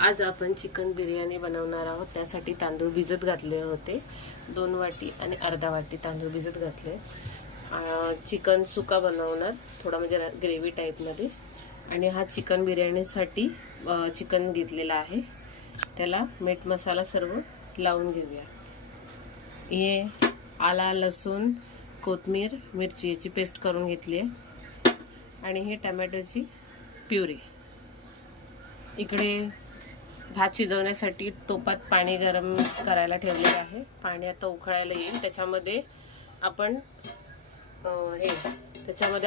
आज आपण चिकन बिर्याणी बनवणार आहोत। त्यासाठी तांदूळ भिजत घातले होते। 2 वाटी आणि अर्धा वाटी तांदूळ भिजत घातले। चिकन सुका बनवणार, थोडा म्हणजे ग्रेव्ही टाईपमध्ये। आणि हा चिकन बिर्याणीसाठी चिकन घेतलेला आहे। त्याला मीठ मसाला सर्व लावून घेऊया। हे आला, लसूण, कोथिंबीर, मिरची याची पेस्ट करून घेतली आहे। आणि हे टोमॅटोची प्युरी। इकडे भात शिजवण्यासाठी टोपात पाणी गरम करायला ठेवलेले आहे। पाणी आता उकळायला येईल। त्याच्यामध्ये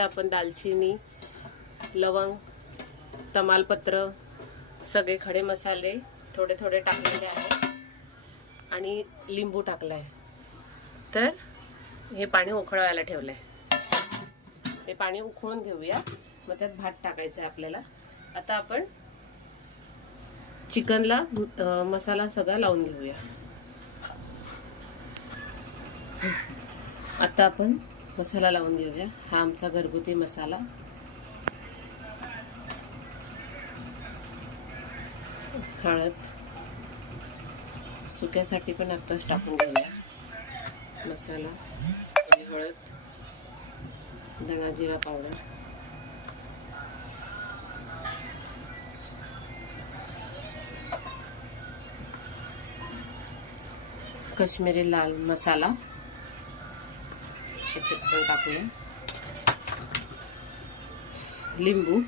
आपण दालचिनी, लवंग, तमालपत्र, सगळे खडे मसाले थोडे थोडे टाकलेले आहेत आणि लिंबू टाकला आहे। तर हे पाणी उकळायला ठेवलंय। हे पाणी उकळून घेऊया, मग त्यात भात टाकायचा आहे आपल्याला। आता आपण चिकनला मसाला सगळा लावून घेऊया। आता आपण मसाला लावून घेऊया। हा आमचा घरगुती मसाला। हळद, सुक्यासाठी पण आताच टाकून घेऊया मसाला आणि हळद, धना जिरा पावडर, कश्मीरी लाल मसाला याच्यात पण टाकूया, लिंबू,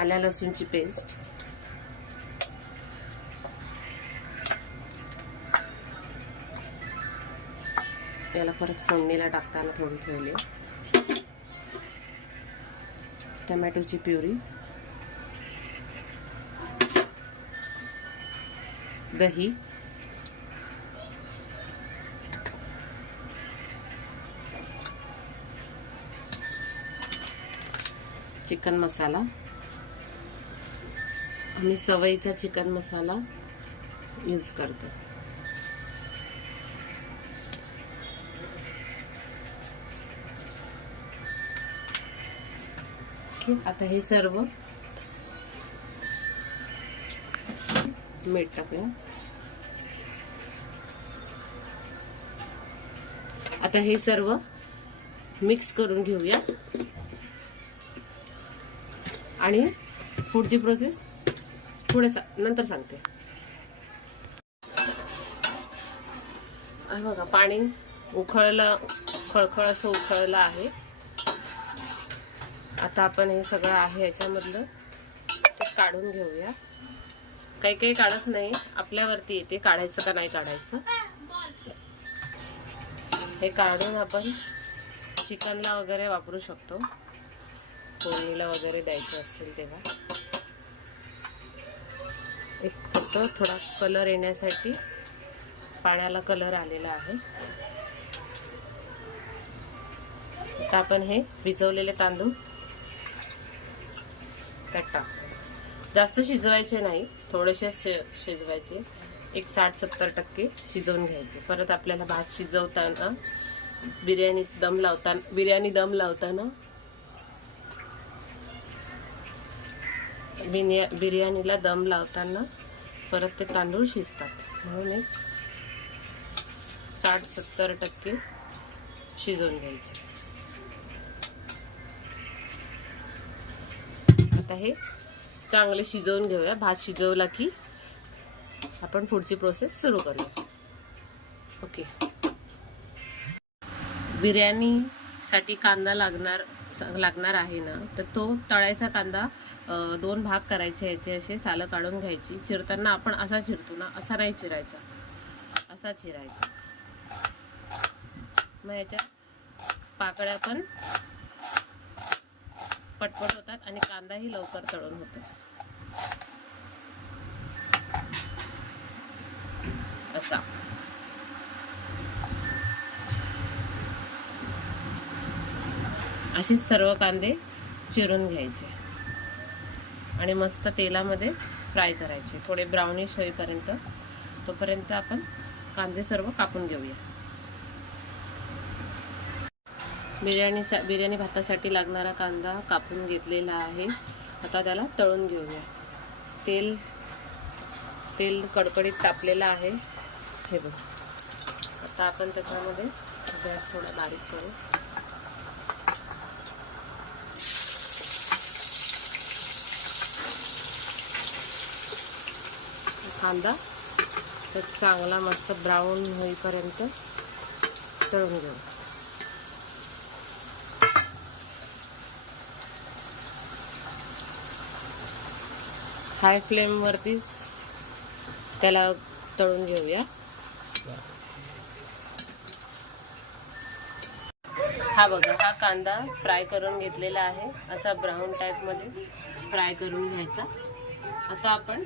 आल्या लसूणची पेस्ट, त्याला परत फोडणीला टाकताना थोडी ठेवली, टोमॅटोची प्युरी, दही, चिकन मसाला। आम्ही सवयीचा चिकन मसाला यूज करतो। आता हे सर्व मीठ टाकूया। आता हे सर्व मिक्स करून घेऊया आणि पुढची प्रोसेस नंतर सांगते। बघा, पाणी उकळलं, खळखळ असं उकळलं आहे। आता आपण हे सगळं आहे याच्यामधलं ते काढून घेऊया। काही काही काढत नाही, आपल्यावरती येते काढायचं का नाही काढायचं। हे काढून आपण चिकनला वगैरे वापरू शकतो, फोडणीला वगैरे द्यायचं असेल तेव्हा। एक फक्त थोडा कलर येण्यासाठी पाण्याला कलर आलेला आहे। आता आपण हे भिजवलेले तांदूळ त्यात टाकू। जास्त शिजवायचे नाही, थोडेसे शिजवायचे, एक 60-70% शिजवून घ्यायचे। परत आपल्याला भात शिजवताना, बिर्याणीला दम लावताना परत ते तांदूळ शिजतात, म्हणून एक 60-70% शिजवून घ्यायचे। आता हे चांगले शिजवून घेऊया। भात शिजवला की आपण पुढची प्रोसेस सुरू करूया। ओके, बिर्याणीसाठी कांदा लागणार आहे ना, तर तो तळायचा कांदा 2 भाग करायचे। याचे असे सालं काढून घ्यायची। चिरताना आपण असा चिरतो ना, असा नाही चिरायचा, असा चिरायचा। मग याच्या पाकळ्या पण पटपट होतात आणि कांदाही लवकर तळून होतो। असा असे सर्व कांदे चिरून घ्यायचे। आणि मस्त तेलामध्ये फ्राय करायचे, थोडे ब्राउनिश होईपर्यंत. तोपर्यंत आपण कांदे सर्व कापून घेऊया. बिर्याणी भातासाठी लागणारा कांदा कापून घेतलेला आहे. आता त्याला तळून घेऊया. तेल कडकडीत तापलेलं आहे. हे बघ. आता आपण त्याच्यामध्ये गॅस थोडा बारीक करू. कांदा तर चांगला मस्त ब्राऊन होईपर्यंत तळून घेऊ. हाय फ्लेमवरतीच त्याला तळून घेऊया. हा बघा, हा कांदा फ्राय करून घेतलेला आहे. असा ब्राऊन टाईपमध्ये फ्राय करून घ्यायचा. आता आपण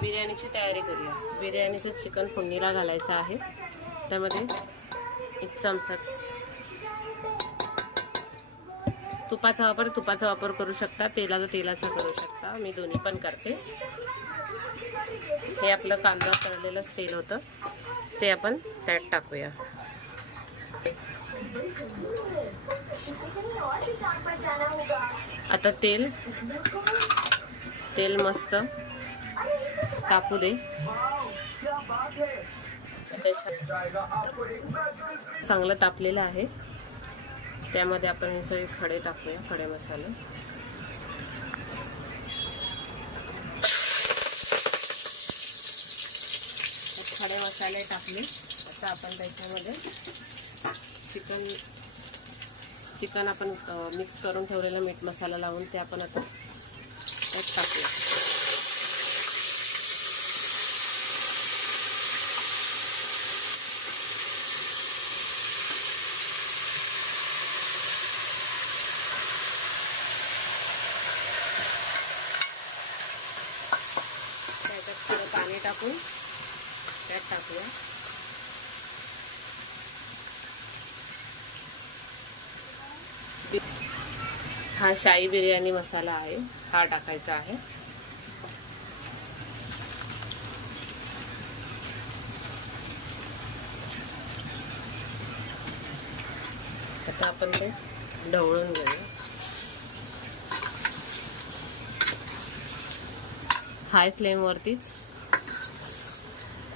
बिर्याणीची तयारी करूया. बिर्याणीचं चिकन फोडणीला घालायचं आहे. त्यामध्ये 1 चमचा तुपाचा वापर करू शकता, तेलाचा करू शकता. मी दोन्ही पण करते. हे आपलं कांदा तळलेलंच तेल होतं, ते आपण त्यात टाकूया. आता तेल मस्त तापू दे. चांगलं तापलेलं आहे. त्यामध्ये आपण हे सगळे खडे टाकूया, खडे मसाले. खडे मसाले टाकले. आता आपण त्याच्यामध्ये चिकन आपण मिक्स करून ठेवलेला मीठ मसाला लावून ते आपण आता त्यात टाकूया. त्याच्यात थोडं पाणी टाकून त्यात टाकूया. हा शाही बिर्याणी मसाला आहे, हा टाकायचा आहे. आता आपण ते ढवळून घेऊया. हाय फ्लेमवरतीच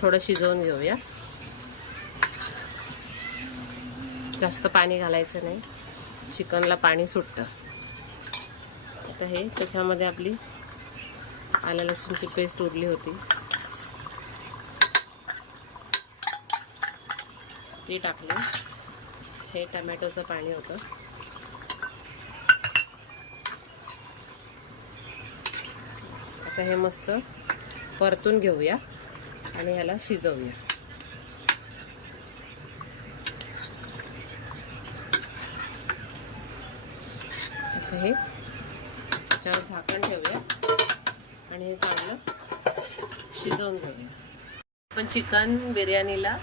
थोडं शिजवून घेऊया. जास्त पाणी घालायचं नाही, चिकनला पाणी सुटतं. आता हे त्याच्यामध्ये आपली आलं लसूणची पेस्ट उरली होती ती टाकली. हे टमॅटोचं पाणी होतं. आता हे मस्त परतून घेऊया आणि ह्याला शिजवूया. आता हे त्याच्यावर झाकण ठेवूया आणि हे चांगलं शिजवून घेऊया. आपण चिकन बिर्याणीला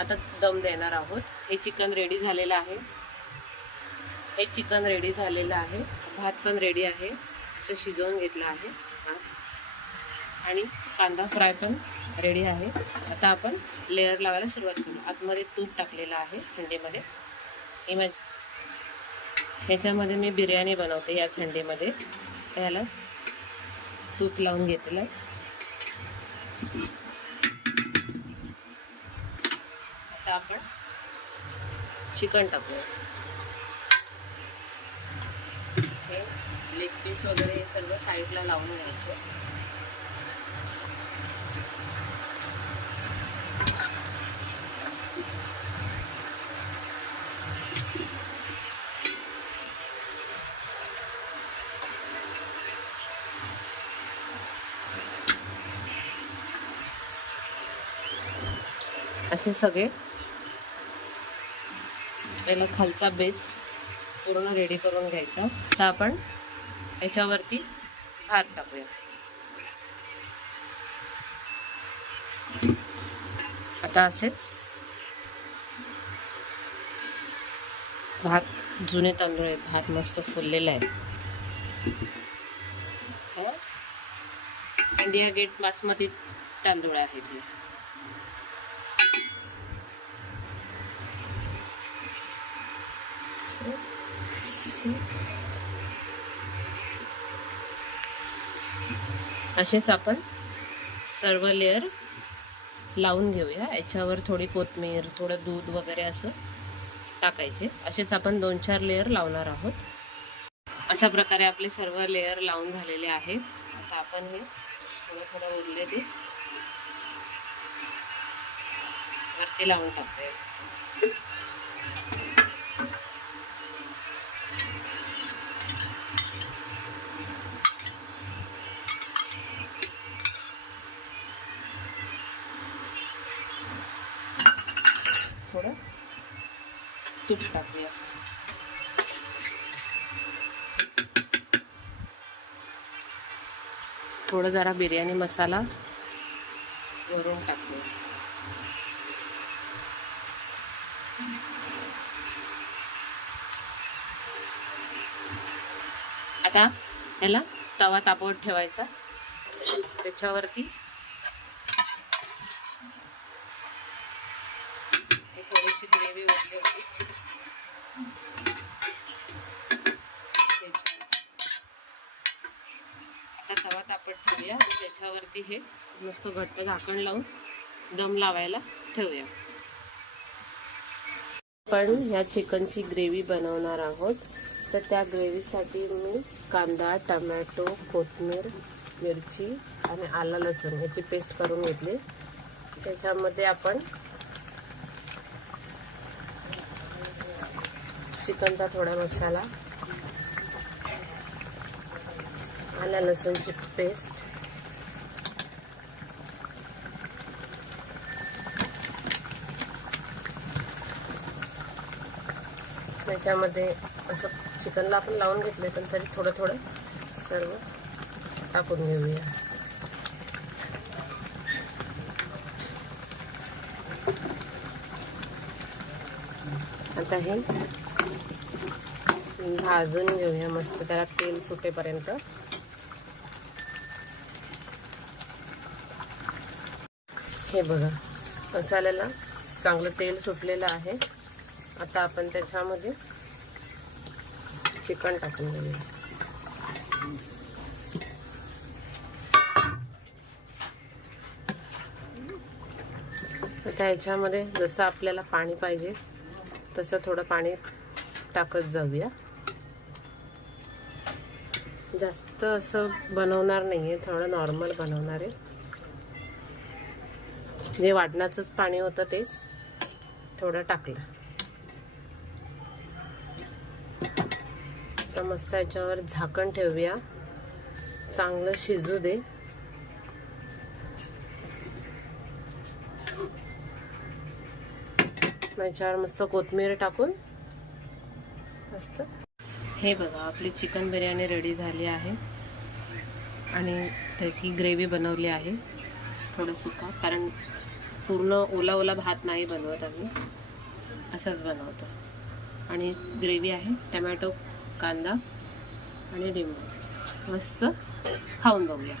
आता दम देणार आहोत. हे चिकन रेडी झालेलं आहे. भात पण रेडी आहे. असं शिजवून घेतलं आहे भात आणि कांदा फ्राय पण रेडी आहे. आता आपण लेअर लावायला सुरुवात करू. आतमध्ये तूप टाकलेलं आहे हंडीमध्ये. ह्याच्यामध्ये मी बिर्याणी बनवते याच हंडीमध्ये. त्याला तूप लावून घेतलं. आता आपण चिकन टाकूया. हे लेग पीस वगैरे हे सर्व साईडला लावून घ्यायचे. असे सगळे पहिला खालचा बेस पूर्ण रेडी करून घ्यायचा. आता आपण याच्यावरती भात टाकूया. आता असेच भात जुने तांदूळ आहेत. भात मस्त फुललेला आहे. इंडिया गेट बासमती तांदूळ आहेत हे. असेच आपण सर्व लेअर लावून घेऊया. याच्यावर थोडी कोथिंबीर, थोडं दूध वगैरे असं टाकायचे. असेच आपण 2-4 लेअर लावणार आहोत. अशा प्रकारे आपले सर्व लेअर लावून झालेले आहेत. आता आपण हे थोडं उरले ते वरती लावून टाकूया. थोडं तूप टाकूया. थोडं जरा बिर्याणी मसाला वरून टाकूया. आता याला तवा तापवत ठेवायचा. त्याच्यावरती थोडीशी ग्रेव्ही ओतली होती. आता तवा तापत ठेवूया. त्याच्यावरती हे मस्त घट्ट झाकण लावून दम लावायला ठेवूया. पण ह्या चिकनची ग्रेव्ही बनवणार आहोत. तर त्या ग्रेव्हीसाठी मी कांदा, टमॅटो, कोथिंबीर, मिरची आणि आलं लसूण याची पेस्ट करून घेतली. त्याच्यामध्ये आपण चिकनचा थोडा मसाला, आलं लसूणची पेस्ट, त्याच्यामध्ये असं चिकनला आपण लावून घेतले पण तरी थोडं थोडं सर्व टाकून घेऊया. आता हे भाजून घेऊया मस्त, त्याला तेल सुटेपर्यंत. हे बघा, मसाल्याला चांगलं तेल सुटलेलं आहे. आता आपण त्याच्यामध्ये चिकन टाकून घेऊया. आता याच्यामध्ये जसं आपल्याला पाणी पाहिजे तसं थोडं पाणी टाकत जाऊया. जास्त असं बनवणार नाहीये, थोडं नॉर्मल बनवणार आहे. जे वाटणाचंच पाणी होतं तेच थोडं टाकलं. तर मस्त याच्यावर झाकण ठेवूया, चांगलं शिजू दे. याच्यावर मस्त कोथिंबीर टाकून मस्त. हे बघा, आपली चिकन बिर्याणी रेडी झाली आहे. आणि त्याची ग्रेव्ही बनवली आहे थोडं सुका, कारण पूर्ण ओला ओला भात नाही बनवत आम्ही, असंच बनवतो. आणि ग्रेव्ही आहे, टमॅटो, कांदा आणि लिंबू. मस्त खाऊन बघूया.